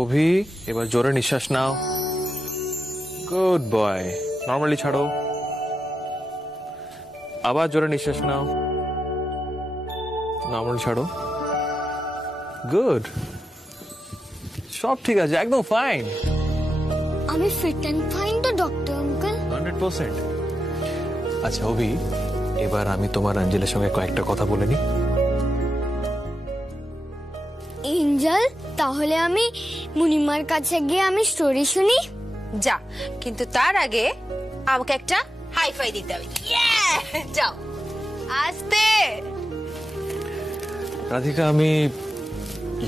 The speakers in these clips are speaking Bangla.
অভি, এবার জোরে নিঃশ্বাস নাও। Good boy. নর্মালি ছাড়ো। আবার জোরে নিঃশ্বাস নাও। নর্মালি ছাড়ো। গুড। সব ঠিক আছে, একদম ফাইন। আমি ফিট এন্ড ফাইন তো ডক্টর আঙ্কেল? 100%। আচ্ছা অভি, এবার আমি তোমার অঞ্জলের সঙ্গে কয়েকটা কথা বলে নি। এঞ্জেল, তাহলে আমি মুনিমার কাছে গিয়ে আমি স্টোরি শুনি? যা, কিন্তু তার আগে আমাকে একটা হাই ফাই দিতে হবে। যাও আস্তে। রাধিকা, আমি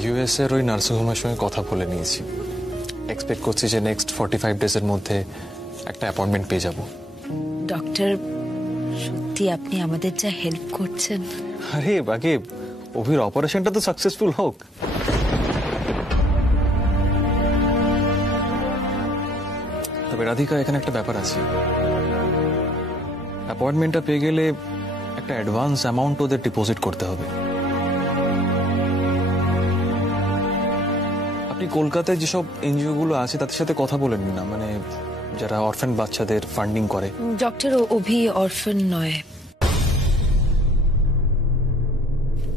ইউএস এর ওই নার্সিং হোমের সঙ্গে কথা বলে নিয়েছি। এক্সপেক্ট করছি যে নেক্সট 45 ডেজের মধ্যে একটা অ্যাপয়েন্টমেন্ট পেয়ে যাব। ডক্টর, সত্যি আপনি আমাদের যা হেল্প করছেন। আরে বাকি অভির অপারেশনটা তো সাকসেসফুল হোক। তবে রাধিকা, এখানে একটা ব্যাপার আছে। অ্যাপয়েন্টমেন্টটা পেয়ে গেলে একটা অ্যাডভান্স অ্যামাউন্ট ওদের ডিপোজিট করতে হবে। আপনি কলকাতায় যেসব এনজিও গুলো আছে তাদের সাথে কথা বলেন না, মানে যারা অরফান বাচ্চাদের ফান্ডিং করে। ডক্টর, অভি অরফান নয়।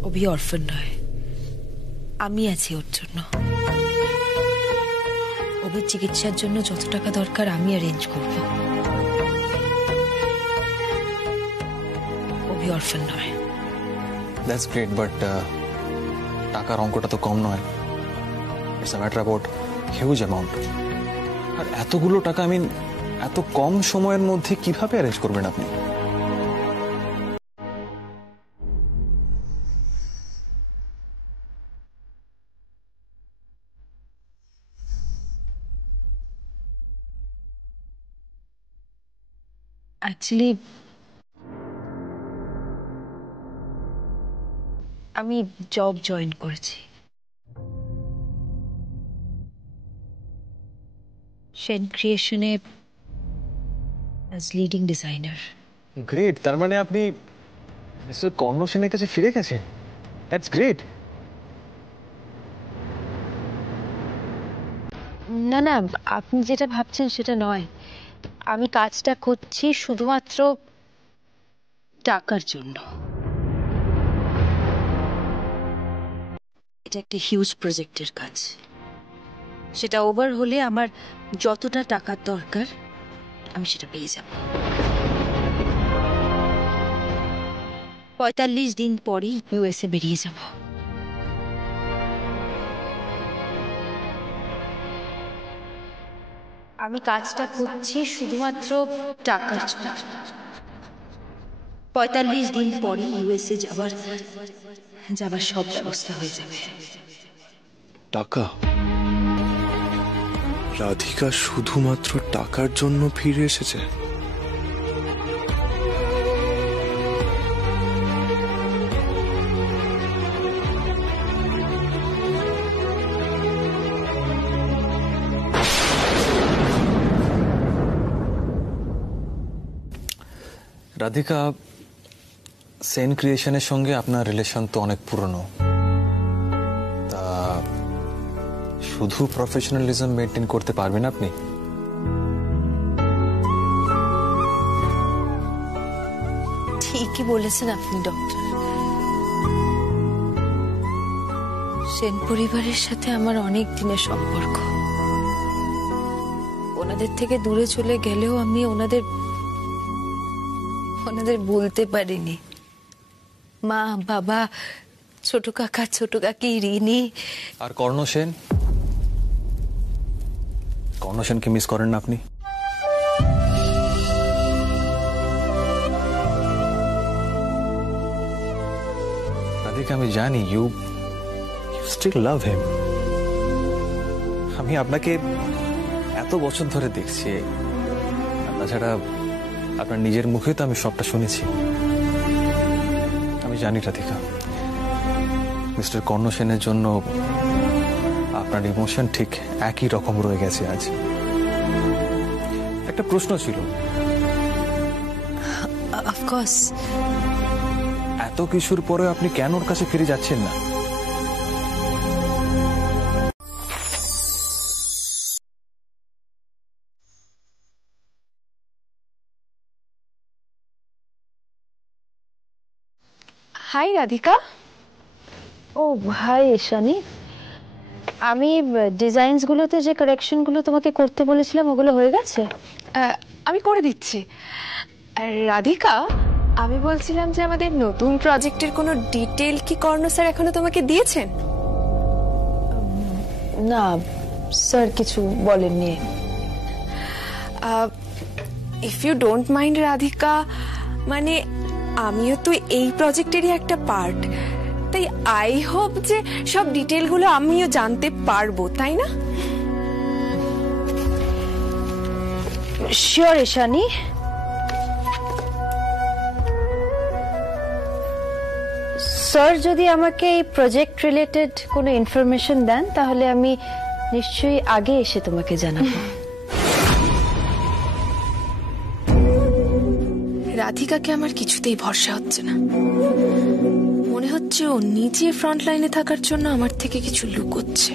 অভি অরফান নয়, আমি আছি ওর জন্য। অভির চিকিৎসার জন্য যত টাকা দরকার আমি অ্যারেঞ্জ করব। অভি অরফান নয়। দ্যাটস গ্রেট, বাট টাকার অঙ্কটা তো কম নয়। It's a matter about huge amount. আর এতগুলো টাকা আমি এত কম সময়ের মধ্যে কিভাবে অ্যারেঞ্জ করবেন আপনি? অ্যাকচুয়ালি আমি জব জয়েন করেছি সেন ক্রিয়েশনে অ্যাজ লিডিং ডিজাইনার। গ্রেট, তার মানে আপনি মিস্টার কর্ণ সেনের কাছে ফিরে গেছেন। That's great. না না, আপনি যেটা ভাবছেন সেটা নয়। আমি কাজটা করছি শুধুমাত্র টাকার জন্য। এটা একটা হিউজ প্রজেক্টের কাজ। সেটা ওভার হলে আমার যতটা টাকার দরকার আমি সেটা পেয়ে যাব। 45 দিন পরই ইউএসএ বেরিয়ে যাব। আমি কাজটা করছি শুধুমাত্র টাকার জন্য। 45 দিন পরই ইউএসএ যাবার সব ব্যবস্থা হয়ে যাবে। টাকা? রাধিকা শুধুমাত্র টাকার জন্য ফিরে এসেছে? রাধিকা, সেন ক্রিয়েশনের সঙ্গে আপনার রিলেশন তো অনেক পুরনো। তা শুধু প্রফেশনালিজম মেনটেন করতে পারবেন আপনি? ঠিকই বলেছেন আপনি ডক্টর। সেন পরিবারের সাথে আমার অনেক দিনের সম্পর্ক। ওনাদের থেকে দূরে চলে গেলেও আমি ওনাদের বলতে পারিনি। মা, বাবা, ছোট কাকা, ছোট কাকি, রিনি। আর কর্ণ সেনকে মিস করেন না আপনি? রাধিকা, আমি জানি ইউ স্টিল লাভ হিম। আমি আপনাকে এত বছর ধরে দেখছি। তাছাড়া আপনার নিজের মুখে তো আমি সবটা শুনেছি। আমি জানি রাধিকা, মিস্টার কর্ণ সেনের জন্য আপনার ইমোশন ঠিক একই রকম রয়ে গেছে আজ। একটা প্রশ্ন ছিল, অফকোর্স। এত কিছুর পরে আপনি কেন ওর কাছে ফিরে যাচ্ছেন না? হাই রাধিকা। ও হাই ঈশানী, আমি ডিজাইনসগুলোতে যে কারেকশনগুলো তোমাকে করতে বলেছিলাম ওগুলো হয়ে গেছে? আমি করে দিচ্ছি। আর রাধিকা, আমি বলছিলাম যে আমাদের নতুন প্রজেক্টের কোনো ডিটেল কি কর্ণ স্যার এখনো তোমাকে দিয়েছেন? না স্যার কিছু বলেননি। If you don't mind Radhika, মানে আমিও তো এই প্রজেক্টেরই একটা পার্ট, তাই আই হোপ যে সব ডিটেলগুলো আমিও জানতে পারবো, তাই না? শিওর ঈশানী। স্যার যদি আমাকে এই প্রজেক্ট রিলেটেড কোনো ইনফরমেশন দেন তাহলে আমি নিশ্চয়ই আগে এসে তোমাকে জানাবো। রাধিকাকে আমার কিছুতেই ভরসা হচ্ছে না। মনে হচ্ছে ও নিজে ফ্রন্ট লাইনে থাকার জন্য আমার থেকে কিছু লুকোচ্ছে।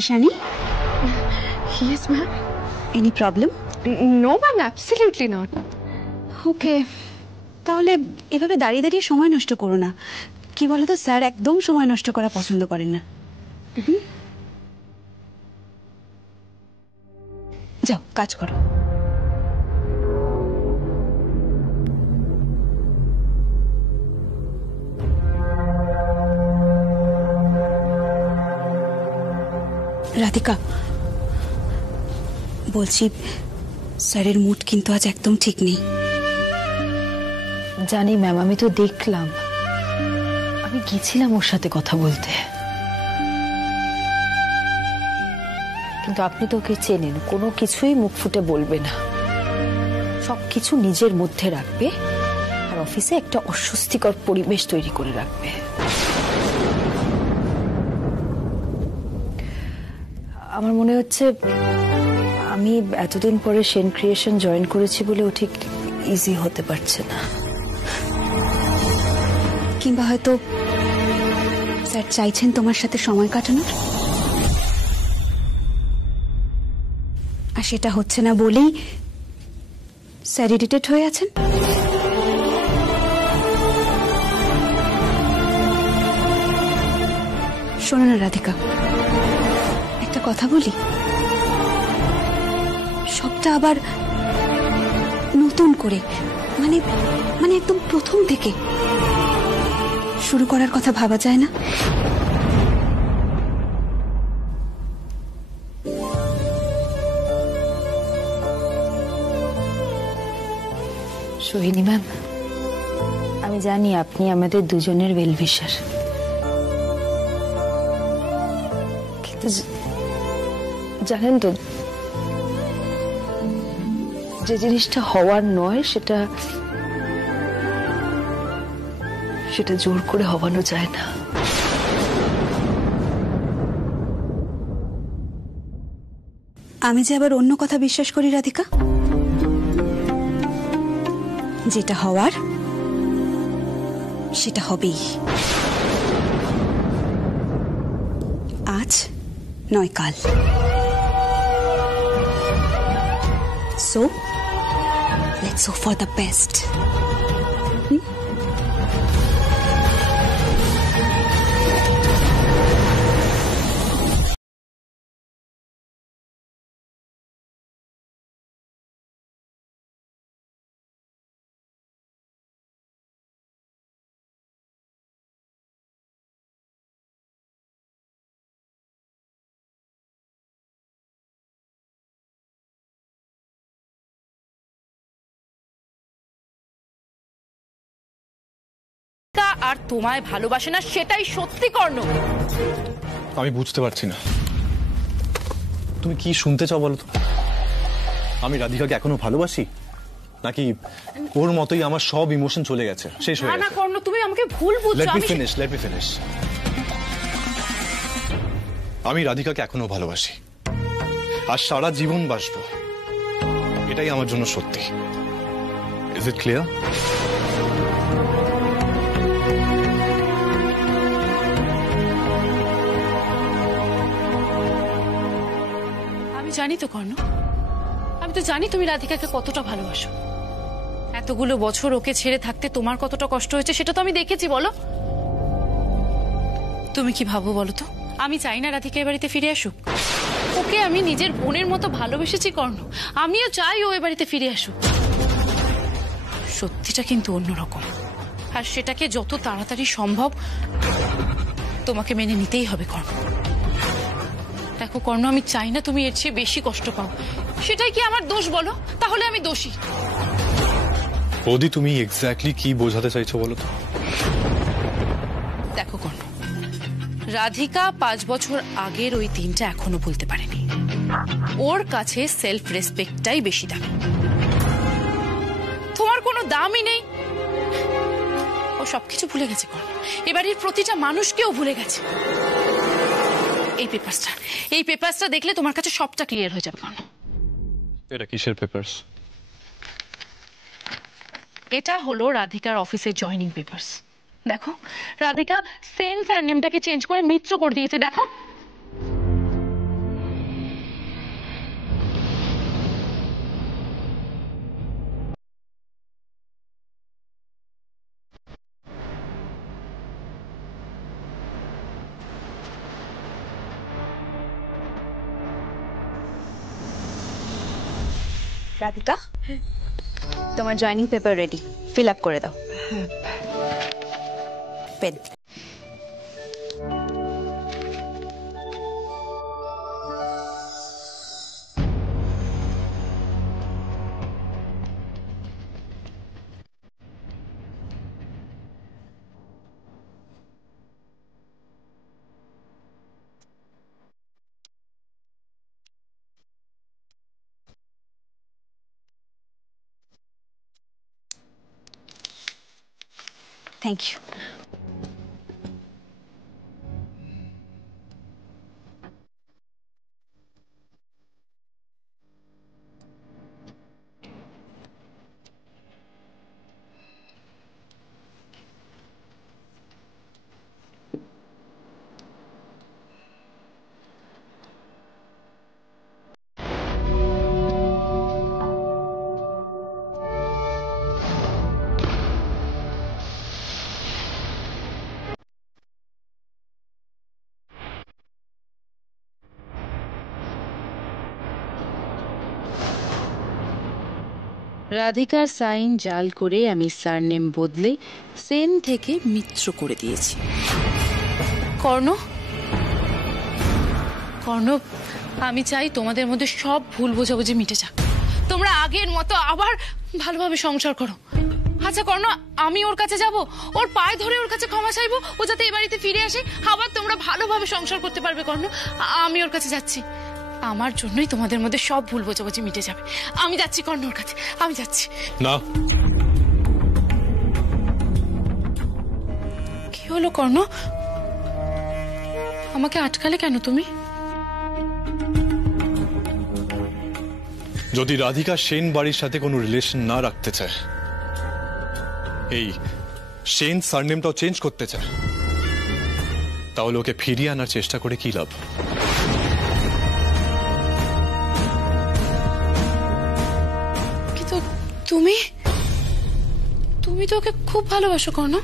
Ishani, yes ma'am. Any problem? No ma'am, absolutely not. Okay, তাহলে এভাবে দাঁড়িয়ে দাঁড়িয়ে সময় নষ্ট করো না। কি বলো তো, স্যার একদম সময় নষ্ট করা পছন্দ করেন না। যাও কাজ করো। রাধিকা, বলছি স্যারের মুড কিন্তু আজ একদম ঠিক নেই। জানি ম্যাম, আমি তো দেখলাম, আমি গেছিলাম ওর সাথে কথা বলতে, কিন্তু আপনি তো ওকে চেনেন, কোনো কিছুই মুখ ফুটে বলবে না, সবকিছু নিজের মধ্যে রাখবে আর অফিসে একটা অস্বস্তিকর পরিবেশ তৈরি করে রাখবে। আমার মনে হচ্ছে আমি এতদিন পরে সেন ক্রিয়েশন জয়েন করেছি বলে ও ঠিক ইজি হতে পারছে না। কিংবা হয়তো স্যার চাইছেন তোমার সাথে সময় কাটানোর, আর সেটা হচ্ছে না বলেই স্যার ইরিটেট হয়ে আছেন। শোনো না রাধিকা, একটা কথা বলি, সবটা আবার নতুন করে, মানে মানে একদম প্রথম থেকে শুরু করার কথা ভাবা যায় না? সোহিনী ম্যাম, আমি জানি আপনি আমাদের দুজনের ওয়েল উইশার, কিন্তু জানেন তো যে জিনিসটা হওয়ার নয় সেটা জোর করে হওয়ানো যায় না। আমি যে আবার অন্য কথা বিশ্বাস করি রাধিকা, যেটা হওয়ার সেটা হবেই, আজ নয় কাল। So, let's hope for the best. আর তোমায় ভালোবাসে না সেটাই সত্যি কর্ণ। আমি বুঝতে পারছি না তুমি কি শুনতে চাও বলো তো। আমি রাধিকাকে এখনো ভালোবাসি, নাকি ওর মতোই আমার সব ইমোশন চলে গেছে, শেষ হয়ে গেছে? না কর্ণ, তুমি আমাকে ভুল বুঝছো। Let me finish. আমি রাধিকাকে এখনো ভালোবাসি, আর সারা জীবন বাঁচবো, এটাই আমার জন্য সত্যি। Is it clear? আমি জানি তো কর্ণ, আমি তো জানি তুমি রাধিকাকে কতটা ভালোবাসো। এতগুলো বছর ওকে ছেড়ে থাকতে তোমার কতটা কষ্ট হয়েছে সেটা তো আমি দেখেছি। বলো তুমি কি ভাবো বলো তো? আমি চাই না রাধিকা এ বাড়িতে ফিরে আসুক। ওকে আমি নিজের বোনের মতো ভালোবেসেছি কর্ণ, আমিও চাই ও এ বাড়িতে ফিরে আসুক। সত্যিটা কিন্তু অন্যরকম, আর সেটাকে যত তাড়াতাড়ি সম্ভব তোমাকে মেনে নিতেই হবে কর্ণ। দেখো কর্ণ, আমি চাই না তুমি এর চেয়ে বেশি কষ্ট পাও। সেটাই কি আমার দোষ বলো? তাহলে আমি দোষী। বৌদি, তুমি এক্স্যাক্টলি কি বোঝাতে চাইছো বলো তো? দেখো কর্ণ, রাধিকা 5 বছর আগের ওই দিনটা এখনো ভুলতে পারেনি। ওর কাছে সেলফ রেসপেক্টটাই বেশি দাম। তোমার কোনো দামই নেই। ও সবকিছু ভুলে গেছে কর্ণ, এবারের প্রতিটা মানুষকেও ভুলে গেছে। এই পেপারসটা দেখলে তোমার কাছে সবটা ক্লিয়ার হয়ে যাবে কর্ণ। এটা কিসের পেপারস? এটা হলো রাধিকার অফিসের জয়নিং পেপারস। দেখো, রাধিকা সেন্স আর নেমটাকে চেঞ্জ করে মিত্র করে দিয়েছে। দেখো, রাধিকা, তোমার joining paper ready, fill up করে দাও। পেন। Thank you. রাধিকার সাইন জাল করে আমি সারনেম বদলে সেন থেকে মিত্র করে দিয়েছি। কর্ণ, আমি চাই তোমাদের মধ্যে সব ভুল বোঝাবুঝি মিটে যাক। তোমরা আগের মতো আবার ভালোভাবে সংসার করো। আচ্ছা কর্ণ, আমি ওর কাছে যাব, ওর পায়ে ধরে ওর কাছে ক্ষমা চাইবো, ও যাতে এই বাড়িতে ফিরে আসে, আবার তোমরা ভালোভাবে সংসার করতে পারবে। কর্ণ, আমি ওর কাছে যাচ্ছি। আমার জন্যই তোমাদের মধ্যে সব ভুল বোঝাবুঝি মিটে যাবে। আমি যাচ্ছি কর্ণ ওর কাছে, আমি যাচ্ছি। না। কি হলো কর্ণ? আমাকে আটকালে কেন তুমি? যদি রাধিকা সেন বাড়ির সাথে কোনো রিলেশন না রাখতে চায়, এই সেন সারনেমটাও চেঞ্জ করতে চায়, তাহলে ওকে ফিরিয়ে আনার চেষ্টা করে কি লাভ? কিন্তু তুমি তো ওকে খুব ভালোবাসো কর্ণ।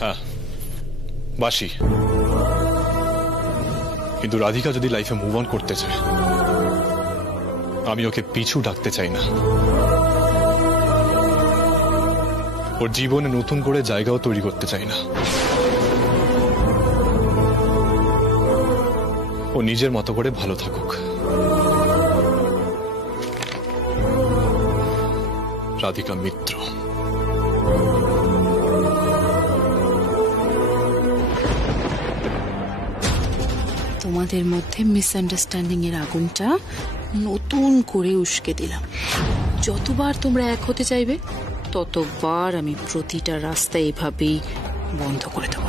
হ্যাঁ, বাসি। কিন্তু রাধিকা যদি লাইফে মুভ অন করতে চায়, আমি ওকে পিছু ডাকতে চাই না। ওর জীবনে নতুন করে জায়গাও তৈরি করতে চাই না। ও নিজের মতো করে ভালো থাকুক। রাধিকা মিত্র। তোমাদের মধ্যে মিসআন্ডারস্ট্যান্ডিং এর আগুনটা নতুন করে উস্কে দিলাম। যতবার তোমরা এক হতে চাইবে, ততবার আমি প্রতিটা রাস্তা এভাবেই বন্ধ করে দেবো।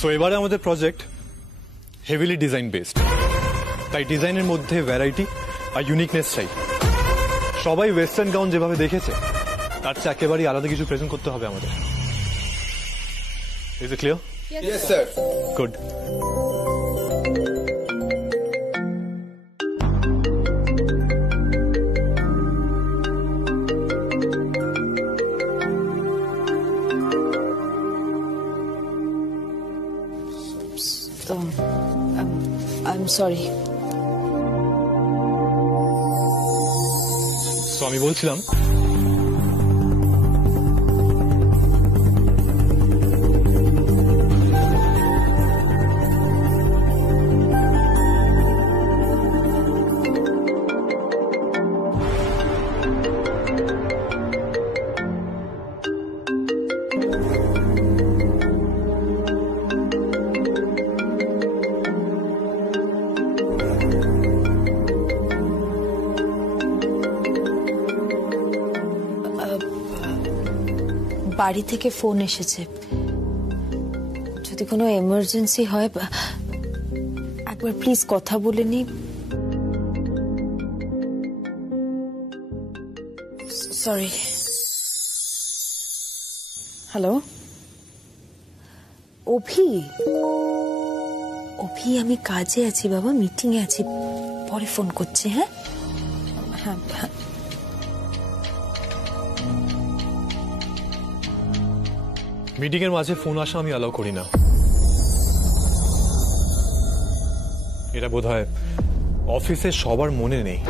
সো এবারে আমাদের প্রজেক্ট হেভিলি ডিজাইন বেসড, তাই ডিজাইনের মধ্যে ভ্যারাইটি আর ইউনিকনেস চাই। সবাই ওয়েস্টার্ন গাউন যেভাবে দেখেছে তার চেয়ে একেবারেই আলাদা কিছু প্রেজেন্ট করতে হবে আমাদের। Is it clear? Yes, sir. Good. তো আই এম সরি। সো আমি বলছিলাম বাড়ি থেকে ফোন এসেছে, যদি কোনো এমার্জেন্সি হয় একবার প্লিজ কথা বলে নি। সরি। হ্যালো অভি, অভি আমি কাজে আছি বাবা, মিটিং এ আছি, পরে ফোন করছি। হ্যাঁ হ্যাঁ হ্যাঁ। মিটিং এর মাঝে ফোন আসা আমি অ্যালাউ করি না। এটা বোধহয় অফিসে সবার মনে নেই।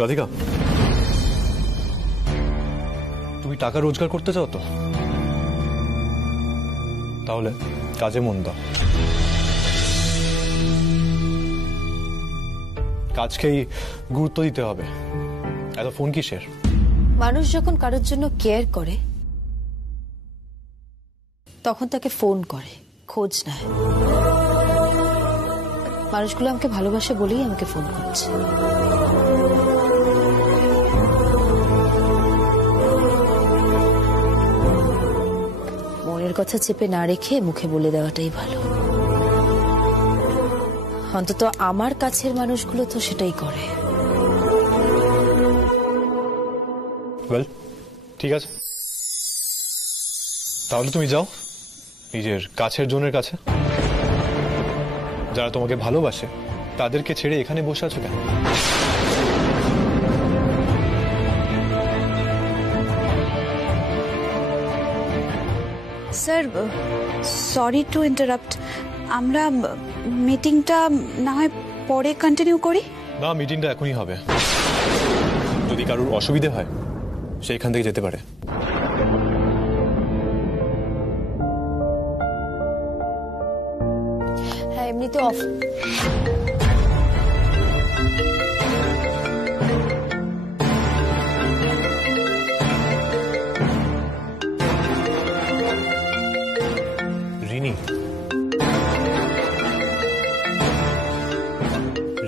রাধিকা, তুমি টাকা রোজগার করতে চাও তো? তাহলে কাজে মন দাও। কাজকেই গুরুত্ব দিতে হবে, এত ফোন কিসের? মানুষ যখন কারোর জন্য কেয়ার করে তখন তাকে ফোন করে, খোঁজ নেয়। মানুষগুলো আমাকে ভালোবাসে বলেই আমাকে ফোন করছে। মনের কথা চেপে না রেখে মুখে বলে দেওয়াটাই ভালো। অন্তত আমার কাছের মানুষগুলো তো সেটাই করে। ওয়েল, ঠিক আছে, তাহলে তুমি যাও নিজের কাছের জনের কাছে। যারা তোমাকে ভালোবাসে তাদেরকে ছেড়ে এখানে বসে আছো কেন? স্যার সরি টু ইন্টারাপ্ট, আমরা মিটিংটা না হয় পরে কন্টিনিউ করি? না, মিটিংটা এখনই হবে। যদি কারোর অসুবিধে হয় সেইখান থেকে যেতে পারে। হ্যাঁ, এমনিতে অফ।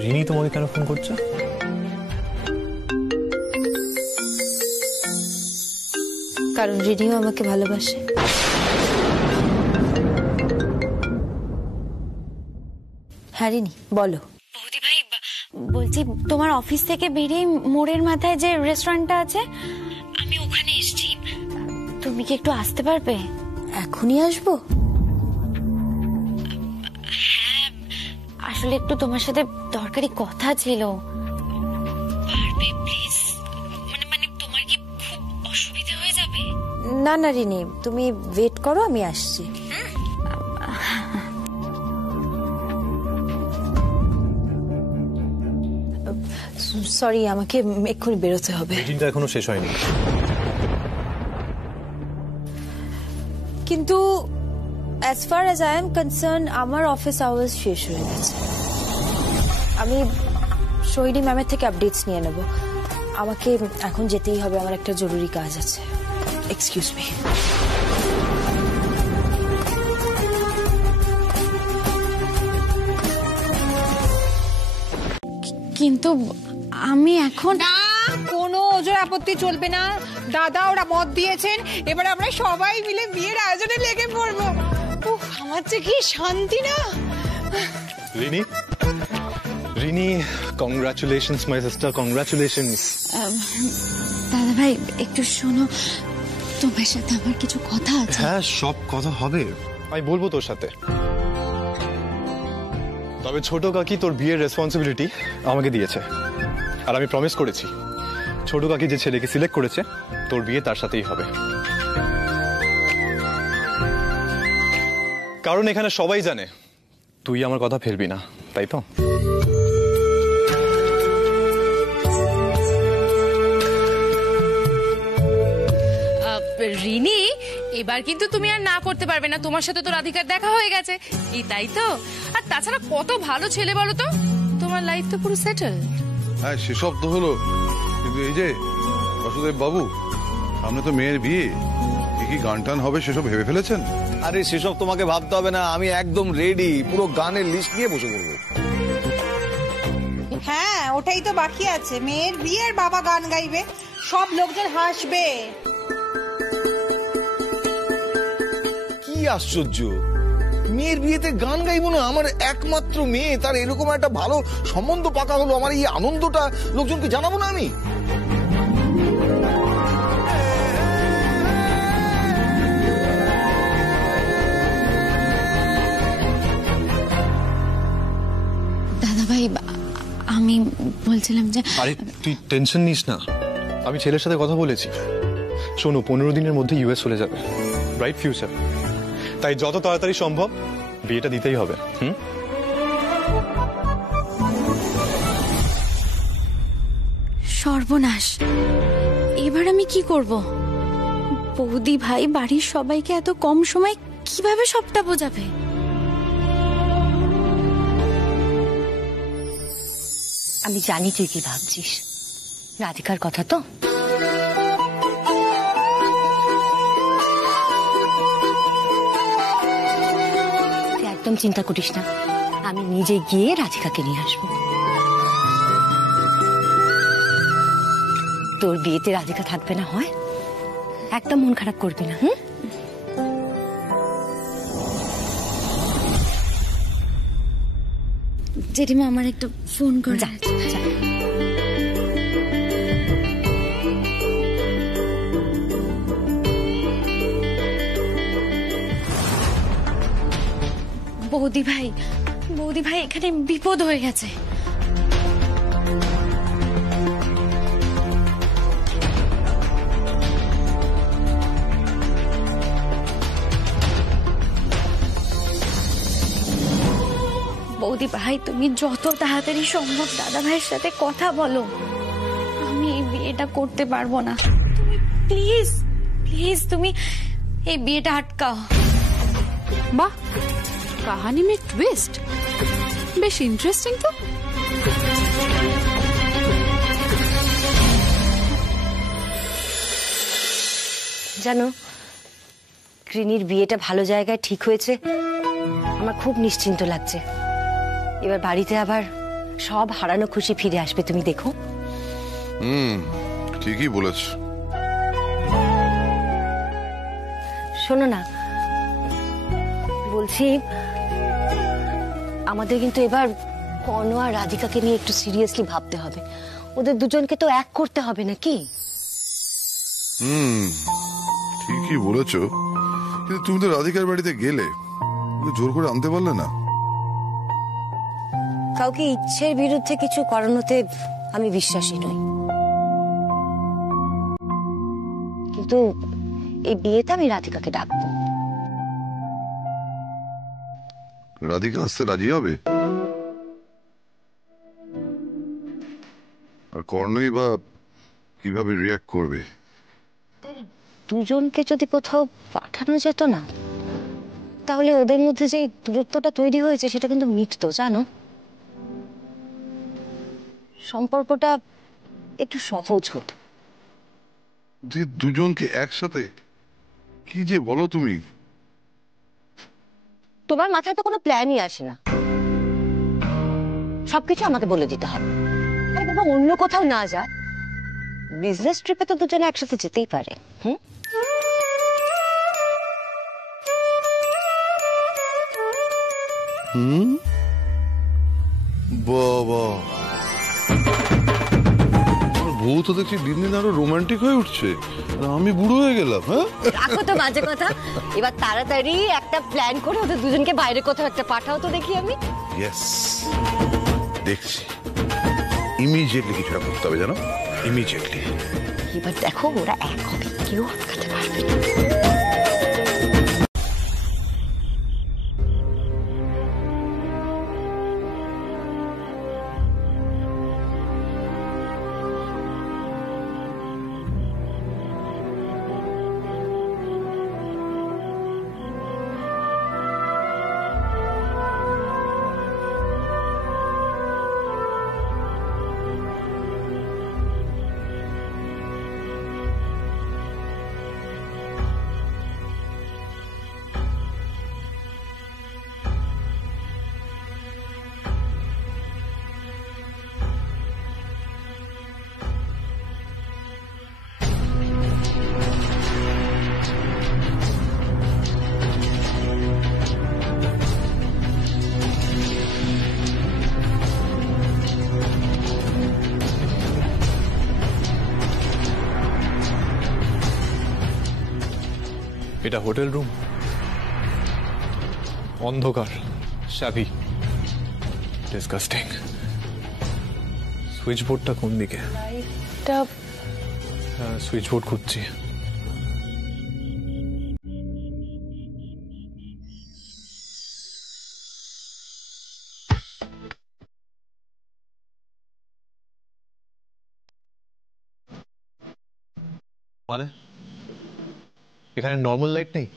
রিনি তোমাকে কেন ফোন করছে? কারণ রিনিও আমাকে ভালোবাসে। হ্যাঁ রিনি, বলো। বৌদি ভাই বলছি, তোমার অফিস থেকে বেরিয়ে মোড়ের মাথায় যে রেস্টুরেন্টটা আছে, আমি ওখানে এসেছি। তুমি কি একটু আসতে পারবে? এখনই আসবো? হ্যাঁ, আসলে একটু তোমার সাথে দরকারি কথা ছিল। পারবে প্লিজ? মানে তোমার কি খুব অসুবিধা হয়ে যাবে? না না রিনি, তুমি ওয়েট করো, আমি আসছি। সরি, আমাকে এক্ষুনি বেরোতে হবে। মিটিংটা এখনো শেষ হয়নি। কিন্তু as far as I am concerned আমার অফিস আওয়ার্স শেষ হয়ে গেছে। আমি সোহিনী ম্যামের থেকে আপডেটস নিয়ে নেব। আমাকে এখন যেতেই হবে, আমার একটা জরুরি কাজ আছে। Excuse me. কিন্তু আমি এখন না, কোনো ওজোর আপত্তি চলবে না। দাদা ওরা মত দিয়েছেন, এবার আমরা সবাই মিলে বিয়ের আয়োজনে লেগে পড়বো। উফ, আমার যে কি শান্তি না। Rini, congratulations my sister, congratulations. দাদা ভাই একটু শোনো, তোমার সাথে আমার কিছু কথা আছে। হ্যাঁ, সব কথা হবে, আমি বলবো তোর সাথে। তবে ছোট কাকি তোর বিয়ের রেসপন্সিবিলিটি আমাকে দিয়েছে, আর আমি প্রমিস করেছি ছোট কাকি যে ছেলেকে সিলেক্ট করেছে তোর বিয়ে তার সাথেই হবে। কারণ এখানে সবাই জানে তুই আমার কথা ফেলবি না, তাই তো? রিনি, এবার কিন্তু তুমি আর না করতে পারবে না, তোমার সাথে তো রাধিকার দেখা হয়ে গেছে, কি তাই তো? আর তাছাড়া কত ভালো ছেলে বলো তো, তোমার লাইফ তো পুরো সেটেল। হ্যাঁ, সেসব তো হলো, কিন্তু এই যে বাসুদেব বাবু, সামনে তো মেয়ের বিয়ে, কি গান টান হবে সেসব ভেবে ফেলেছেন? আরে সেসব তোমাকে ভাবতে হবে না, আমি একদম রেডি, পুরো গানের লিস্ট নিয়ে বসে পড়বো। হ্যাঁ, ওটাই তো বাকি আছে, মেয়ের বিয়ের বাবা গান গাইবে, সব লোকজন হাসবে। কি আশ্চর্য, মেয়ের বিয়েতে গান গাইবো না? আমার একমাত্র মেয়ে, তার এরকম একটা ভালো সম্বন্ধ পাকা হলো, আমার এই আনন্দটা লোকজনকে জানাবো না আমি? দাদা ভাই আমি বলছিলাম যে আরে তুই টেনশন নিস না, আমি ছেলের সাথে কথা বলেছি। শোনো, 15 দিনের মধ্যে ইউএস চলে যাবে, ব্রাইট ফিউচার, তাই যত তাড়াতাড়ি সম্ভব বিয়েটা দিতেই হবে। সর্বনাশ, এবার আমি কি করব? বৌদি ভাই বাড়ির সবাইকে এত কম সময় কিভাবে সবটা বোঝাবে? আমি জানি তুই কি ভাবছিস, রাধিকার কথা তো। তুই একদম চিন্তা করিস না, আমি নিজে গিয়ে রাধিকাকে নিয়ে আসবো। তোর বিয়েতে রাধিকা থাকবে না হয়, একদম মন খারাপ করবি না। জেঠিমা আমার একটু ফোন করে। বৌদি ভাই এখানে বিপদ হয়ে গেছে। বৌদি ভাই, তুমি যত তাড়াতাড়ি সম্ভব দাদা ভাইয়ের সাথে কথা বলো, আমি এই বিয়েটা করতে পারবো না। তুমি প্লিজ প্লিজ তুমি এই বিয়েটা আটকাও। বাহ, কাহানি মে টুইস্ট, বেশ ইন্টারেস্টিং তো। জানো, রিনির বিয়েটা ভালো জায়গায় ঠিক হয়েছে, আমার খুব নিশ্চিন্ত লাগছে। এবার বাড়িতে আবার সব হারানো খুশি ফিরে আসবে, তুমি দেখো। ঠিকই বলেছ। শোনো না, বলছি আমাদের কিন্তু এবার কর্ণ আর রাধিকাকে নিয়ে একটু সিরিয়াসলি ভাবতে হবে, ওদের দুজনকে তো এক করতে হবে নাকি? ঠিকই বলেছ, কিন্তু তুমি তো রাধিকার বাড়িতে গেলে, জোর করে আনতে পারলে না। কাউকে ইচ্ছের বিরুদ্ধে কিছু করানোতে আমি বিশ্বাসী নই, কিন্তু এই বিয়েতে আমি রাধিকাকে ডাকবো। রাধিকা আসতে রাজি হবে? আর কর্ণই বা কিভাবে রিয়াক্ট করবে? দুজনকে যদি কোথাও পাঠানো যেত না, তাহলে ওদের মধ্যে যে দূরত্বটা তৈরি হয়েছে সেটা কিন্তু মিটতো, জানো। সম্পর্কটা একটু সহজ হতো। দুজনকে একসাথে কি যে বলো তুমি? তোমার মাথায় তো কোনো প্ল্যানই আসে না, সবকিছু আমাকে বলে দিতে হবে। বাবা অন্য কোথাও না যা, বিজনেস ট্রিপে তো দুজনে একসাথে যেতেই পারে। বাবা, বউ তো দেখছি দিন দিন আরো রোমান্টিক হয়ে উঠছে, আমি বুড়ো হয়ে গেলাম। হ্যাঁ, রাখো তো বাজে কথা, এবার তাড়াতাড়ি একটা প্ল্যান করে ওদের দুজনকে বাইরে কোথাও একটা পাঠাও তো দেখি আমি। ইয়েস, দেখছি ইমিডিয়েটলি কিছুটা করতে হবে, জানো, ইমিডিয়েটলি। এবার দেখো ওরা এক হবে, কেউ আটকাতে পারবে না। এটা হোটেল রুম, অন্ধকার, শ্যাভি, ডিসগাস্টিং। সুইচ বোর্ডটা কোন দিকে? হ্যাঁ, সুইচ বোর্ড খুঁজছি। মানে এখানে নর্মাল লাইট নেই?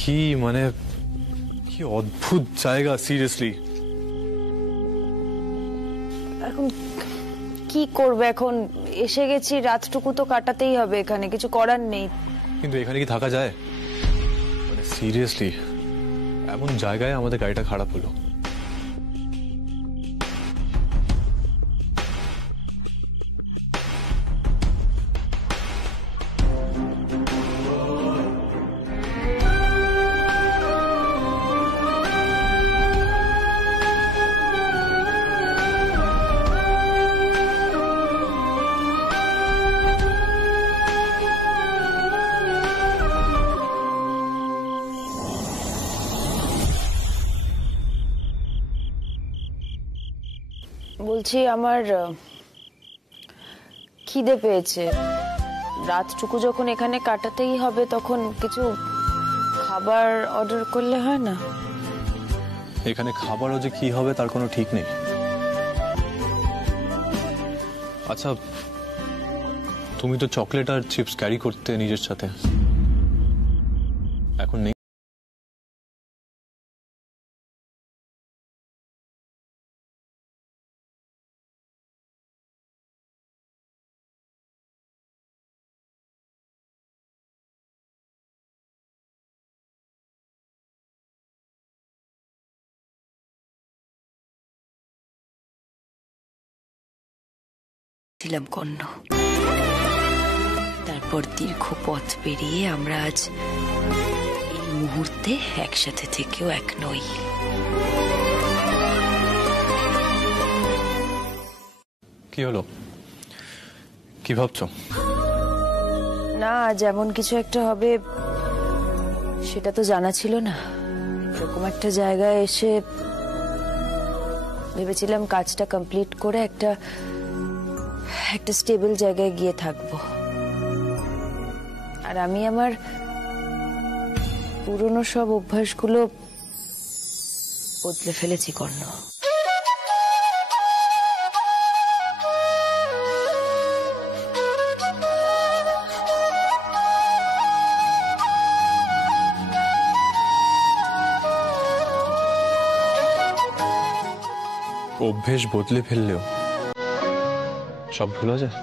কি মানে, কি অদ্ভুত জায়গা, সিরিয়াসলি। এখন কি করবে? এখন এসে গেছি, রাতটুকু তো কাটাতেই হবে এখানে, কিছু করার নেই। কিন্তু এখানে কি থাকা যায়? মানে সিরিয়াসলি, এমন জায়গায় আমাদের গাড়িটা খারাপ হলো। বলছি আমার খিদে পেয়েছে, রাতটুকু যখন এখানে কাটাতেই হবে তখন কিছু খাবার অর্ডার করলে হয় না? এখানে খাবারও যে কি হবে তার কোনো ঠিক নেই। আচ্ছা, তুমি তো চকলেট আর চিপস ক্যারি করতে নিজের সাথে, এখন নেই? ছিলাম কর্ণ, তারপর দীর্ঘ পথ পেরিয়ে আমরা আজ এই মুহূর্তে একসাথে থেকেও এক নই। কি হলো, কি ভাবছো? না, যেমন কিছু একটা হবে সেটা তো জানা ছিল না। এরকম একটা জায়গায় এসে ভেবেছিলাম কাজটা কমপ্লিট করে একটা স্টেবল জায়গায় গিয়ে থাকবো। আর আমি আমার পুরনো সব অভ্যাসগুলো বদলে ফেলেছি কর্ণ। অভ্যেস বদলে ফেললেও সব ভুলা যায়?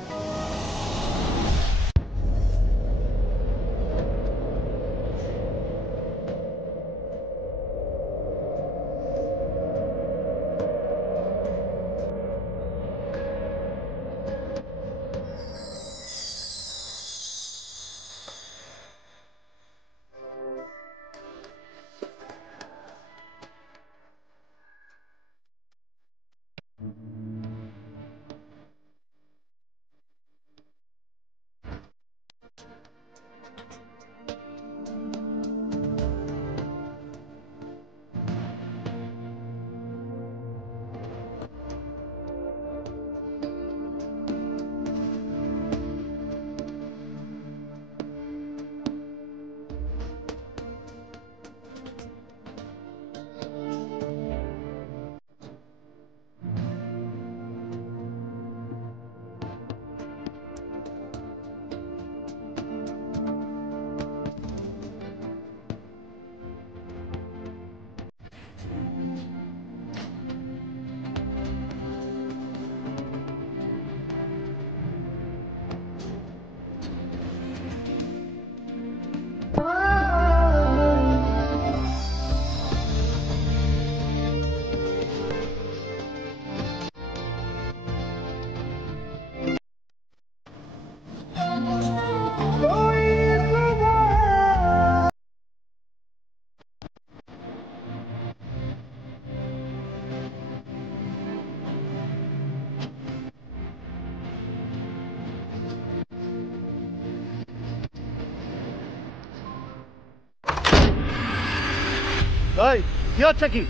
কি হচ্ছে কি?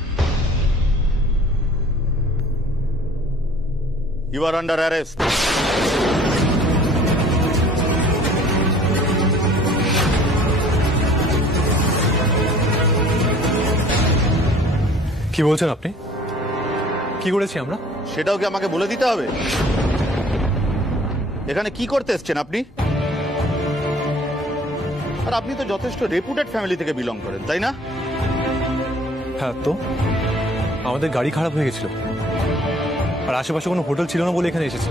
You are under arrest. কি বলছেন আপনি? কি করেছি আমরা? সেটাও কি আমাকে বলে দিতে হবে? এখানে কি করতে এসেছেন আপনি? আর আপনি তো যথেষ্ট রেপুটেড ফ্যামিলি থেকে বিলং করেন, তাই না? হ্যাঁ, তো আমাদের গাড়ি খারাপ হয়ে গেছিল আর আশেপাশে কোনো হোটেল ছিল না বলে এখানে এসেছি।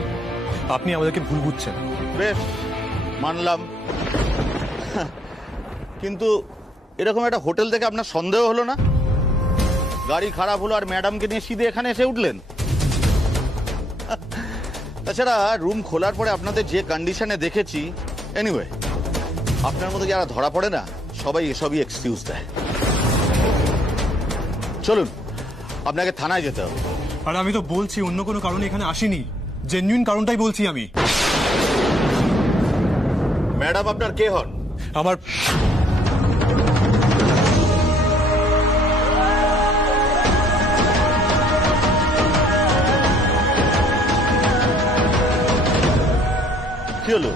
আপনি আমাদেরকে ভুল বুঝছেন। বেশ, মানলাম, কিন্তু এরকম একটা হোটেল থেকে আপনার সন্দেহ হলো না? গাড়ি খারাপ হলো আর ম্যাডামকে নিয়ে সিধে এখানে এসে উঠলেন। তাছাড়া রুম খোলার পরে আপনাদের যে কন্ডিশনে দেখেছি, এনিওয়ে আপনার মতো যারা ধরা পড়ে না সবাই এসবই এক্সকিউজ দেয়। চলুন, আপনাকে থানায় যেতে হবে। আর আমি তো বলছি অন্য কোনো কারণে এখানে আসিনি, জেনুইন কারণটাই বলছি আমি। ম্যাডাম আপনার কে হন? আমার কি হলো?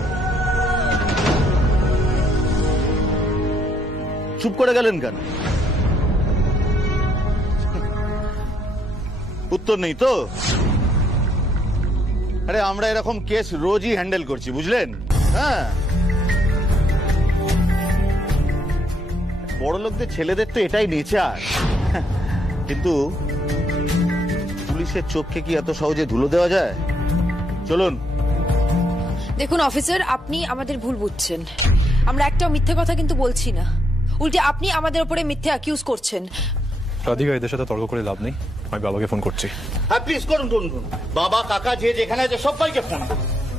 চুপ করে গেলেন কেন? উত্তর নেই তো? আরে আমরা এরকম কেস রোজই হ্যান্ডেল করছি, বুঝলেন? হ্যাঁ, বড় লোকদের ছেলেদের তো এটাই নেচার। কিন্তু পুলিশের চোখকে কি এত সহজে ধুলো দেওয়া যায়? চলুন। দেখুন অফিসার, আপনি আমাদের ভুল বুঝছেন। আমরা একটাও মিথ্যে কথা কিন্তু বলছি না, উল্টে আপনি আমাদের উপরে মিথ্যে অ্যাকিউজ করছেন। রাধিকা, এদের সাথে তর্ক করে লাভ নেই, আমি বাবাকে ফোন করছি। হ্যাঁ প্লিজ করুন করুন করুন। বাবা কাকা যে যেখানে আছে সবাইকে ফোন।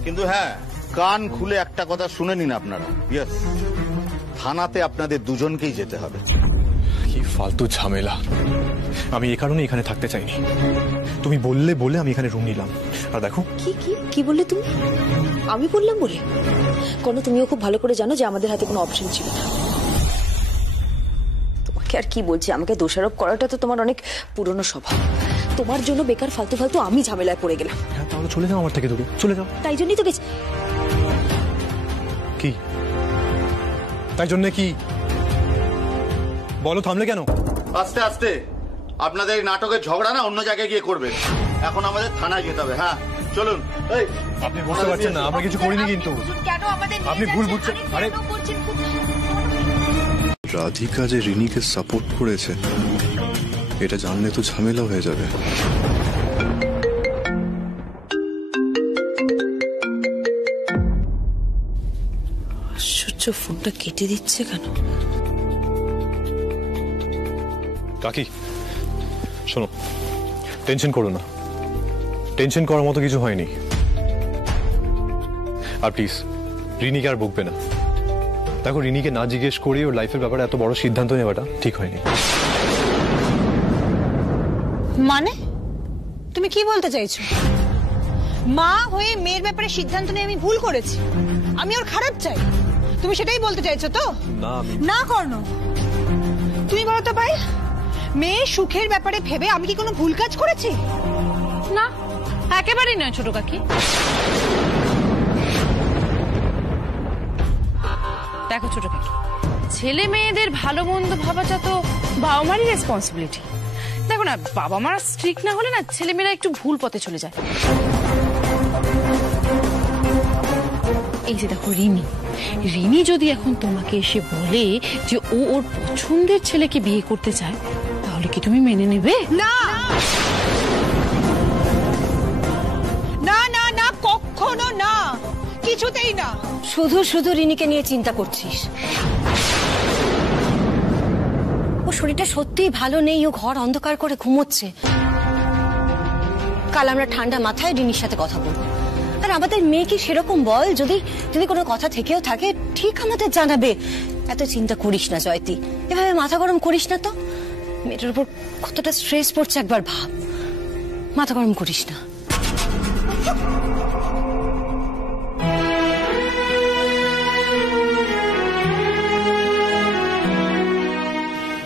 কিন্তু হ্যাঁ, কান খুলে একটা কথা শুনে নিন আপনারা। ইয়েস, থানাতে আপনাদের দুজনকেই যেতে হবে। কি ফালতু ঝামেলা, আমি এই কারণে এখানে থাকতে চাইনি। তুমি বললে বলে আমি এখানে রুম নিলাম। আর দেখো কি কি কি বললে তুমি? আমি বললাম বলে? কোনো তুমিও খুব ভালো করে জানো যে আমাদের হাতে কোনো অপশন ছিল না। তোমাকে আর কি বলছি, আমাকে দোষারোপ করাটা তো তোমার অনেক পুরনো স্বভাব। তোমার জন্য বেকার ফালতু ফালতু আমি ঝামেলায় পড়ে গেলাম। হ্যাঁ, তাহলে চলে যাও আমার থেকে দূরে, চলে যাও। তাই জন্যই তো গেছি। কি তাই জন্য কি বলো, থামলে কেন? আস্তে আস্তে, আপনাদের এই নাটকের ঝগড়া না অন্য জায়গায় গিয়ে করবেন। এখন আমাদের থানায় যেতে হবে। হ্যাঁ চলুন। এই আপনি বুঝতে পারছেন না আমরা কিছু করিনি, কিন্তু আপনি ভুল বুঝছেন। আরে রাধিকা যে রিনিকে সাপোর্ট করেছে এটা জানলে তো ঝামেলা হয়ে যাবে। আশ্চর্য, ফোনটা কেটে দিচ্ছে কেন? কাকি শোনো, টেনশন করো না, টেনশন করার মতো কিছু হয়নি। আর প্লিজ রিনিকে আর বকবে না। দেখো, রিনিকে না জিজ্ঞেস করে ওর লাইফের ব্যাপারে এত বড় সিদ্ধান্ত নেওয়াটা ঠিক হয়নি। মানে তুমি কি বলতে চাইছো? মা হয়ে মেয়ের ব্যাপারে সিদ্ধান্ত নিয়ে আমি ভুল করেছি, আমি ওর খারাপ চাই, তুমি সেটাই বলতে চাইছো তো? না কর্ণ, তুমি বলো তো ভাই, মেয়ের সুখের ব্যাপারে ভেবে আমি কি কোনো ভুল কাজ করেছি? না, একেবারেই নয় ছোট কাকি। দেখো ছোট কাকি, ছেলে মেয়েদের ভালো মন্দ ভাবাটা তো বাবা মারই রেসপন্সিবিলিটি। দেখো না, বাবা মার স্ট্রিক্ট না হলে না ছেলেমেয়েরা একটু ভুল পথে চলে যায়। এই যে দেখো রিনি, রিনি যদি এখন তোমাকে এসে বলে যে ও ওর পছন্দের ছেলেকে বিয়ে করতে চায়, তাহলে কি তুমি মেনে নেবে? না না না না, কখনো না, কিছুতেই না। শুধু শুধু রিনিকে নিয়ে চিন্তা করছিস। ও শরীরটা সত্যিই ভালো নেই, ও ঘর অন্ধকার করে ঘুমোচ্ছে। কাল আমরা ঠান্ডা মাথায় রিনির সাথে কথা বলবো। আর আমাদের মেয়েকে সেরকম বল, যদি যদি কোনো কথা থেকেও থাকে ঠিক আমাদের জানাবে। এত চিন্তা করিস না জয়তী, এভাবে মাথা গরম করিস না তো। মেয়েটার উপর কতটা স্ট্রেস পড়ছে একবার ভাব। মাথা গরম করিস না।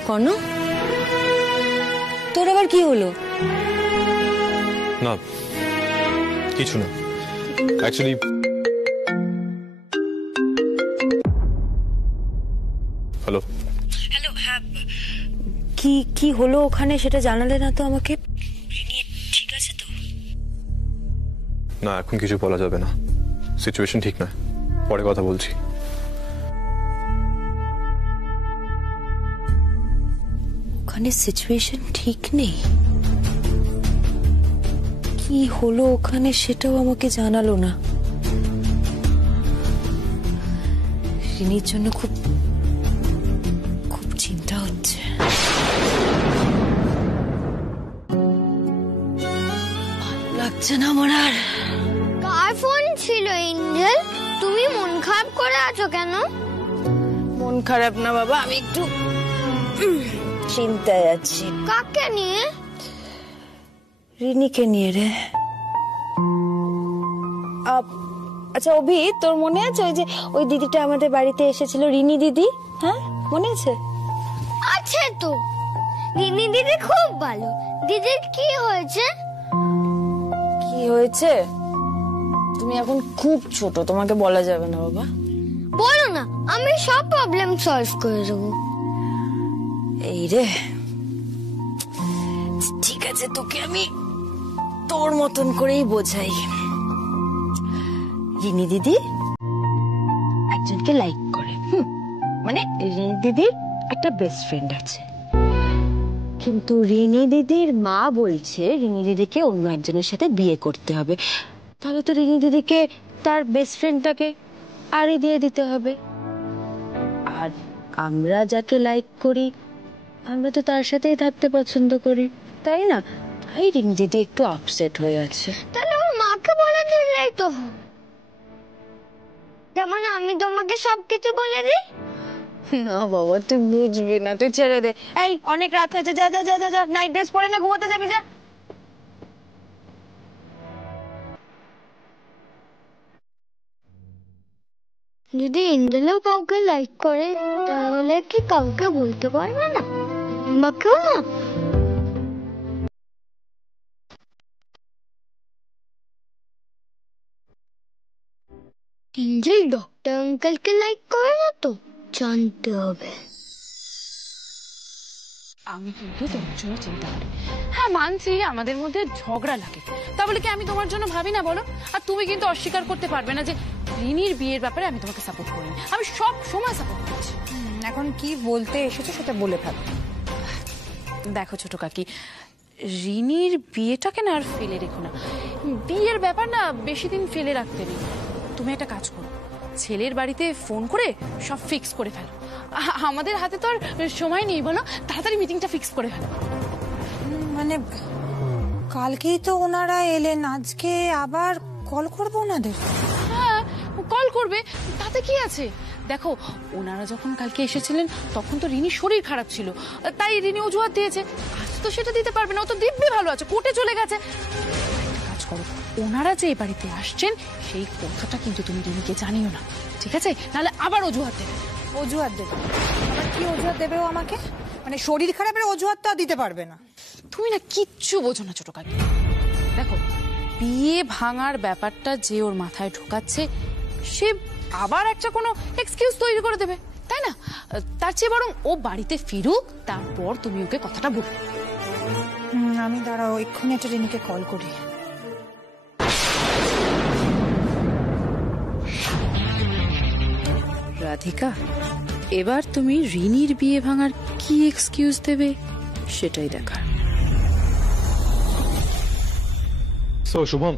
কর্ণ, তোর আবার কি হলো? না কিছু না, অ্যাকচুয়ালি হ্যালো হ্যালো। হ্যাঁ, কি কি হলো ওখানে সেটা জানালে না তো আমাকে। রিনি ঠিক আছে তো? না, এখন কিছু বলা যাবে না, সিচুয়েশন ঠিক নয়, পরে কথা বলছি। ওখানে সিচুয়েশন ঠিক নেই? কি হলো ওখানে সেটাও আমাকে জানালো না। রিনির জন্য খুব খুব চিন্তা হচ্ছে। ভালো লাগছে না আমার আর। কার ফোন ছিল এঞ্জেল? তুমি মন খারাপ করে আছো কেন? মন খারাপ না বাবা, আমি একটু চিন্তায় আছি। কাকে নিয়ে? রিনিকে নিয়ে রে। আচ্ছা অভি, তোর মনে আছে ওই যে ওই দিদিটা আমাদের বাড়িতে এসেছিল, রিনি দিদি? হ্যাঁ মনে আছে? আছে তো, রিনি দিদি খুব ভালো। দিদির কি হয়েছে? কি হয়েছে? তুমি এখন খুব ছোট, তোমাকে বলা যাবে না বাবা। বলো না, আমি সব প্রবলেম সলভ করে দেবো। এই রে, ঠিক আছে, তোকে আমি তোর মতন করেই বোঝাই। রিনি দিদি একজনকে লাইক করে, মানে রিনি দিদির একটা বেস্ট ফ্রেন্ড আছে, কিন্তু রিনি দিদির মা বলছে রিনি দিদিকে অন্য একজনের সাথে বিয়ে করতে হবে। তাহলে তো রিনি দিদিকে তার বেস্ট ফ্রেন্ডটাকে আড়ি দিয়ে দিতে হবে। আর আমরা যাকে লাইক করি আমরা তো তার সাথেই থাকতে পছন্দ করি, তাই না? তাই রিনি দিদি একটু আপসেট হয়ে আছে। তাহলে ওর মাকে বলে দিলেই তো, যেমন আমি তোমাকে সবকিছু বলে দিই। না বাবা তুই বুঝবি না, তুই ছেড়ে দে। এই অনেক রাত হয়েছে, যা যা যা যা, নাইট ড্রেস পরে না ঘুমোতে যাবি, যা। যদি এঞ্জেলও কাউকে লাইক করে তাহলে কি কাউকে বলতে পারবে না? বা কেউ না? এঞ্জেল ডক্টর আঙ্কেলকে লাইক করে না তো? জানতে হবে। আমি কিন্তু তোমার জন্য চিন্তা করি। হ্যাঁ মানছি আমাদের মধ্যে ঝগড়া লাগে, তা বলে কি আমি তোমার জন্য ভাবি না বলো? আর তুমি কিন্তু অস্বীকার করতে পারবে না যে রিনির বিয়ের ব্যাপারে আমি তোমাকে সাপোর্ট করিনি, আমি সব সময় সাপোর্ট করছি। এখন কি বলতে এসেছো সেটা বলে ফেলো। দেখো ছোট কাকি, রিনির বিয়েটাকে না আর ফেলে রেখো না। বিয়ের ব্যাপার না বেশি দিন ফেলে রাখতে নেই। তুমি একটা কাজ করো, ছেলের বাড়িতে ফোন করে সব ফিক্স করে ফেলো। আমাদের হাতে তো আর সময় নেই বলো, তাড়াতাড়ি মিটিংটা ফিক্স করে ফেলো। মানে কালকেই তো ওনারা এলেন, আজকে আবার কল করবো ওনাদের? হ্যাঁ কল করবে, তাতে কি আছে? দেখো ওনারা যখন কালকে এসেছিলেন তখন তো রিনির শরীর খারাপ ছিল, তাই রিনি অজুহাত দিয়েছে। আজ তো সেটা দিতে পারবে না, ও তো দিব্যি ভালো আছে, কোর্টে চলে গেছে। কাজ করো, ওনারা যে এই বাড়িতে আসছেন সেই কথাটা কিন্তু তুমি রিনিকে জানিও না, ঠিক আছে? নাহলে আবার অজুহাত দেবে। অজুহাত দেবে? আবার কি অজুহাত দেবে ও আমাকে? মানে শরীর খারাপের অজুহাত তো দিতে পারবে না। তুমি না কিচ্ছু বোঝো না ছোট কাকি। দেখো বিয়ে ভাঙার ব্যাপারটা যে ওর মাথায় ঢোকাচ্ছে, সে আবার একটা কোনো এক্সকিউজ তৈরি করে দেবে, তাই না? তার চেয়ে বরং ও বাড়িতে ফিরুক, তারপর তুমি ওকে কথাটা বলবে। আমি দাঁড়াও, এক্ষুনি একটা রিনিকে কল করি। রাধিকা, এবার তুমি রিনির বিয়ে ভাঙার কি এক্সকিউজ দেবে সেটাই দেখার। So Shubham,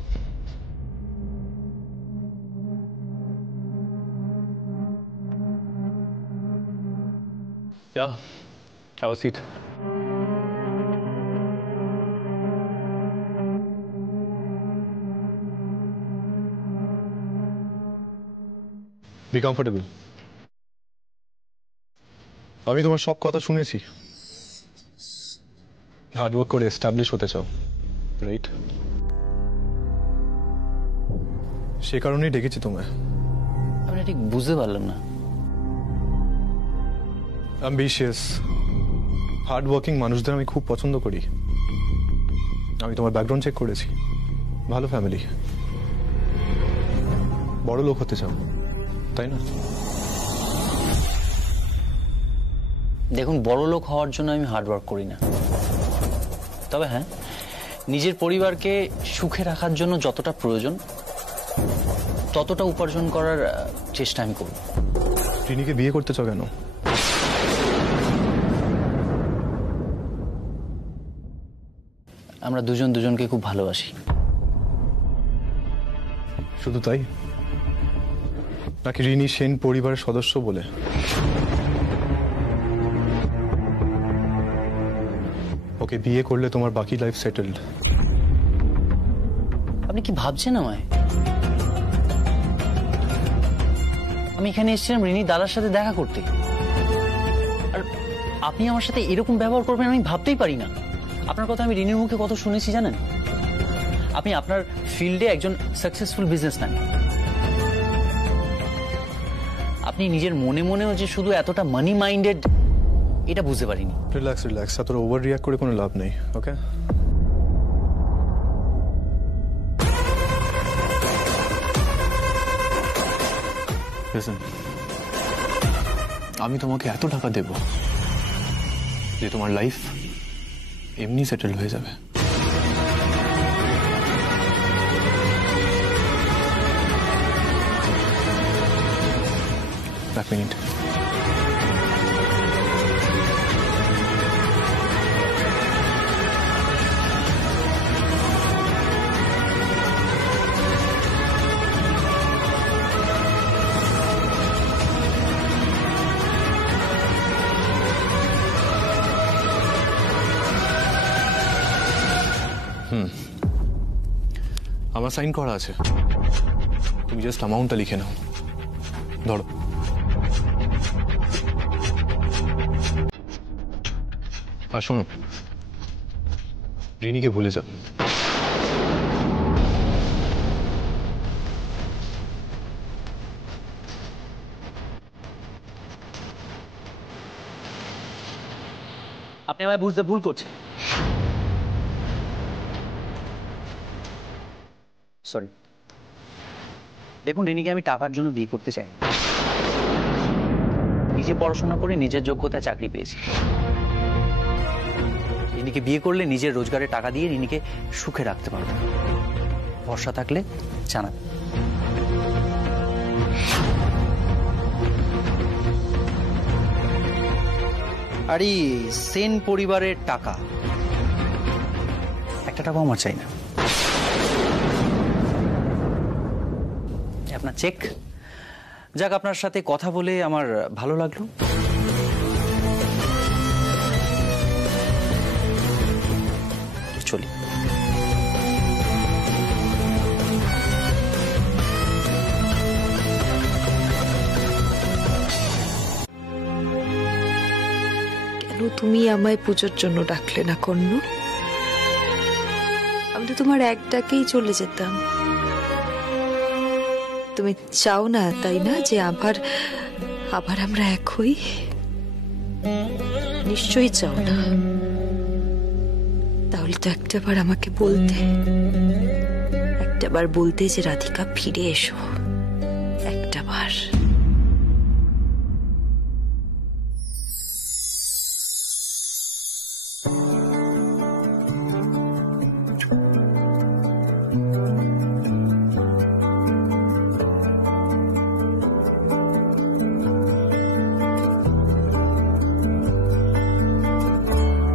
Yeah, have a seat. Be comfortable. আমি তোমার সব কথা শুনেছি। হার্ডওয়ার্ক করে এস্টাবলিশ হতে চাও, রাইট? সে কারণেই ডেকেছি তোমায়। আমি ঠিক বুঝতে পারলাম না। অ্যাম্বিশিয়াস, হার্ড ওয়ার্কিং মানুষদের আমি খুব পছন্দ করি। আমি তোমার ব্যাকগ্রাউন্ড চেক করেছি, ভালো ফ্যামিলি, বড় লোক হতে চাও, তাই না? দেখুন, বড় লোক হওয়ার জন্য আমি হার্ড ওয়ার্ক করি না, তবে হ্যাঁ নিজের পরিবারকে সুখে রাখার জন্য যতটা প্রয়োজন ততটা উপার্জন করার চেষ্টা আমি করব। রিনিকে বিয়ে করতে চাও কেন? আমরা দুজন দুজনকে খুব ভালোবাসি। শুধু তাই নাকি রিনি সেন পরিবারের সদস্য বলে? ওকে বিয়ে করলে তোমার বাকি লাইফ সেটেলড। আপনি কি ভাবছেন আমায়? আমি এখানে এসেছিলাম রিনির দাদার সাথে দেখা করতে, আর আপনি আমার সাথে এরকম ব্যবহার করবেন আমি ভাবতেই পারি না। আপনার কথা আমি রিনির মুখে কত শুনেছি জানেন? আপনি আপনার ফিল্ডে একজন সাকসেসফুল বিজনেসম্যান। আপনি নিজের মনে মনেও যে শুধু এতটা মানি মাইন্ডেড এটা বুঝতে পারিনি। রিল্যাক্স রিল্যাক্স, এতটা ওভার রিঅ্যাক্ট করে কোনো লাভ নেই, ওকে? লিসেন, আমি তোমাকে এত টাকা দেব যে তোমার লাইফ এমনি সেটেল হয়ে যাবে। এক মিনিট। আমার সাইন করা আছে, তুমি জাস্ট অ্যামাউন্টটা লিখে নাও। ধরো। আর শোনো, রিনিকে ভুলে যাও। আপনি আমায় বুঝতে ভুল করছেন। সরি। দেখুন, রিনিকে আমি টাকার জন্য বিয়ে করতে চাই। নিজে পড়াশোনা করে নিজের যোগ্যতায় চাকরি পেয়েছি। রিনিকে বিয়ে করলে নিজের রোজগারে টাকা দিয়ে রিনিকে সুখে রাখতে পারবো। ভরসা থাকলে জানান। আর এই সেন পরিবারের টাকা একটা টাকাও আমার চাই না। আপনার চেক। যাক, আপনার সাথে কথা বলে আমার ভালো লাগলো। চলি। কেন তুমি আমায় পুজোর জন্য ডাকলে না কর্ণ? আমি তো তোমার এক ডাকেই চলে যেতাম। তুমি চাও না, তাই না, যে আবার আবার আমরা এক হই? নিশ্চয়ই চাও না। তাহলে তো একটাবার আমাকে বলতে, একটাবার বলতে যে রাধিকা ফিরে এসো, একটাবার।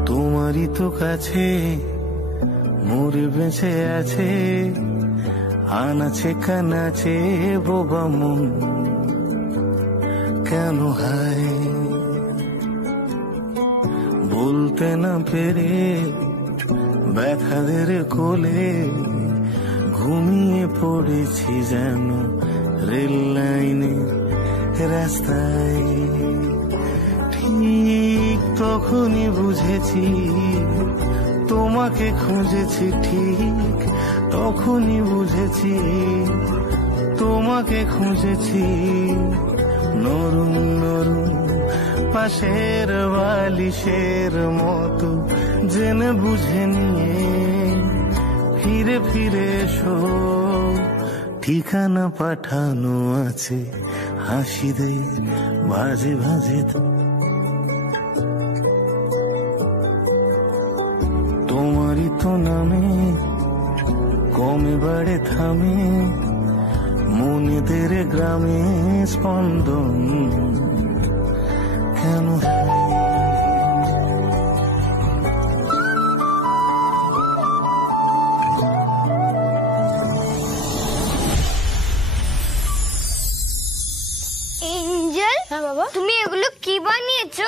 তোমারই তো কাছে মোর বেঁচে আছে, আনাচে কানাচে বোবা মন কেন হায় বলতে না পেরে ব্যথাদের কোলে ঘুমিয়ে পড়েছি যেন রেল লাইনে রাস্তায়। ঠিক তখনই বুঝেছি তোমাকে খুঁজেছি, ঠিক তখনই বুঝেছি তোমাকে খুঁজেছি। নরম নরম পাশের বালিশের মতো জেনে বুঝে নিয়ে ফিরে ফিরে এসো। ঠিকানা পাঠানো আছে হাসি দে ভাজে ভাজে। তোমারই তো নামে কমে বাড়ে থামে মনেদের গ্রামে স্পন্দন কেন। এঞ্জেল, হ্যাঁ বাবা, তুমি এগুলো কি বানিয়েছো?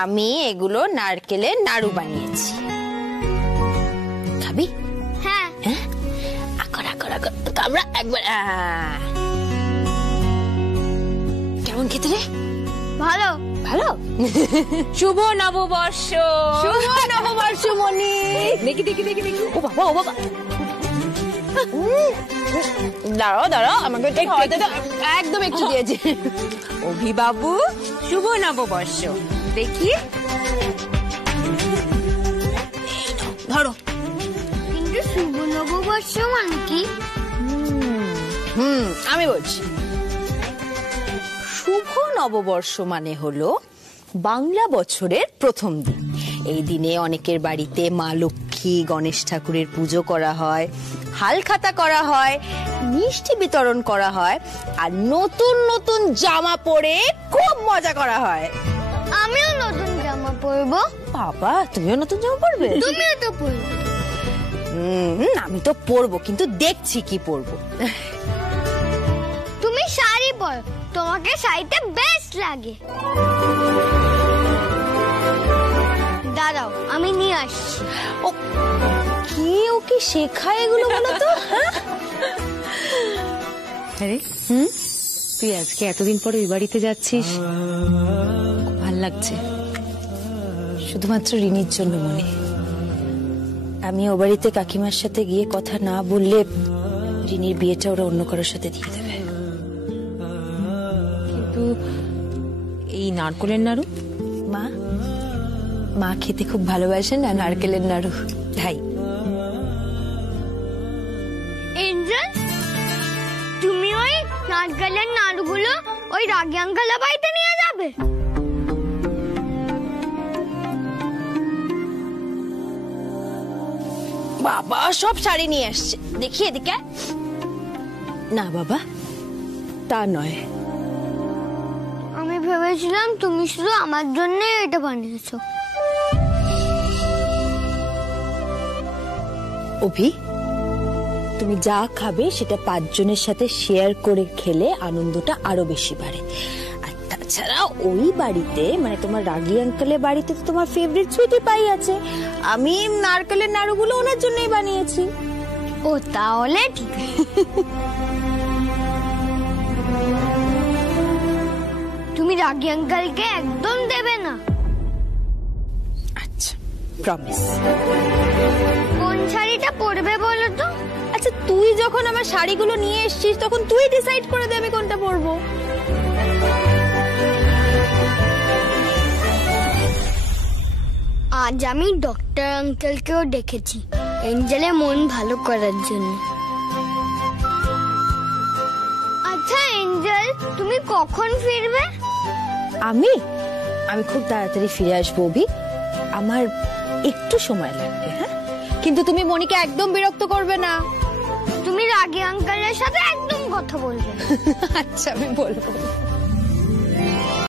আমি এগুলো নারকেলের নাড়ু বানিয়েছি। খাবি? হ্যাঁ। আকর আকর আকর আমরা একবার। কেমন খেতে রে? ভালো ভালো। শুভ নববর্ষ। শুভ নববর্ষ মনি। দেখি দেখি দেখি দেখি। ও বাবা, ও বাবা। দাঁড়াও দাঁড়াও, আমাকে একদম একটু দিয়েছে। অভিবাবু, শুভ নববর্ষ। দেখি, ধরো। কিন্তু শুভ নববর্ষ মানে কি? আমি বলছি। শুভ নববর্ষ মানে হলো বাংলা বছরের প্রথম দিন। এই দিনে অনেকের বাড়িতে মা লক্ষ্মী, গণেশ ঠাকুরের পুজো করা হয়, হালখাতা করা হয়, মিষ্টি বিতরণ করা হয়, আর নতুন নতুন জামা পরে খুব মজা করা হয়। আমিও নতুন জামা পরবো। বাবা, তুমিও নতুন জামা পরবে? তুমিও তো পরবে। আমি তো পরবো, কিন্তু দেখছি কি পরবো। তুমি শাড়ি পরো, তোমাকে শাড়িতে বেস্ট লাগে। দাঁড়াও, আমি নিয়ে আসছি। ও কি, ও কি শেখায় এগুলো বলো তো? আরে তুই আজকে এতদিন পরে ওই বাড়িতে যাচ্ছিস, ভাল লাগছে। শুধুমাত্র রিনির জন্য মনে। আমি ও বাড়িতে কাকিমার সাথে গিয়ে কথা না বললে রিনির বিয়েটা ওরা অন্য কারোর সাথে দিয়ে দেবে। কিন্তু এই নারকলের নাড়ু মা মা খেতে খুব ভালোবাসেন না নারকেলের নাড়ু, তাই। এঞ্জেল, তুমি ওই নারকেলের নাড়ুগুলো ওই রাগী আঙ্কেলের বাড়িতে নিয়ে যাবে? বাবা সব শাড়ি নিয়ে আসছে, দেখি এদিকে। না বাবা, তা নয়। আমি ভেবেছিলাম তুমি শুধু আমার জন্য এটা বানিয়েছো। অভি, তুমি যা খাবে সেটা 5 জনের সাথে শেয়ার করে খেলে আনন্দটা আরো বেশি বাড়ে। আর তাছাড়া ওই বাড়িতে, মানে তোমার রাগী আঙ্কেলের বাড়িতে তো তোমার ফেভারিট সুইটি পাই আছে। আমি নারকেলের নাড়ুগুলো ওনার জন্যই বানিয়েছি। ও তাহলে ঠিক আছে। তুমি রাগী আঙ্কেলকে একদম দেবে না? আচ্ছা, প্রমিস। কোন শাড়িটা পরবে বলো তো? আচ্ছা, তুই যখন আমার শাড়িগুলো নিয়ে এসেছিস তখন তুই ডিসাইড করে দে আমি কোনটা পরবো। আজ আমি ডক্টর আঙ্কেলকেও ডেকেছি এঞ্জেলের মন ভালো করার জন্য। আচ্ছা এঞ্জেল, তুমি কখন ফিরবে? আমি খুব তাড়াতাড়ি ফিরে আসবো অভি। আমার একটু সময় লাগবে, হ্যাঁ? কিন্তু তুমি মনিকে একদম বিরক্ত করবে না। তুমি রাগী আঙ্কেলের সাথে একদম কথা বলবে। আচ্ছা, আমি বলবো।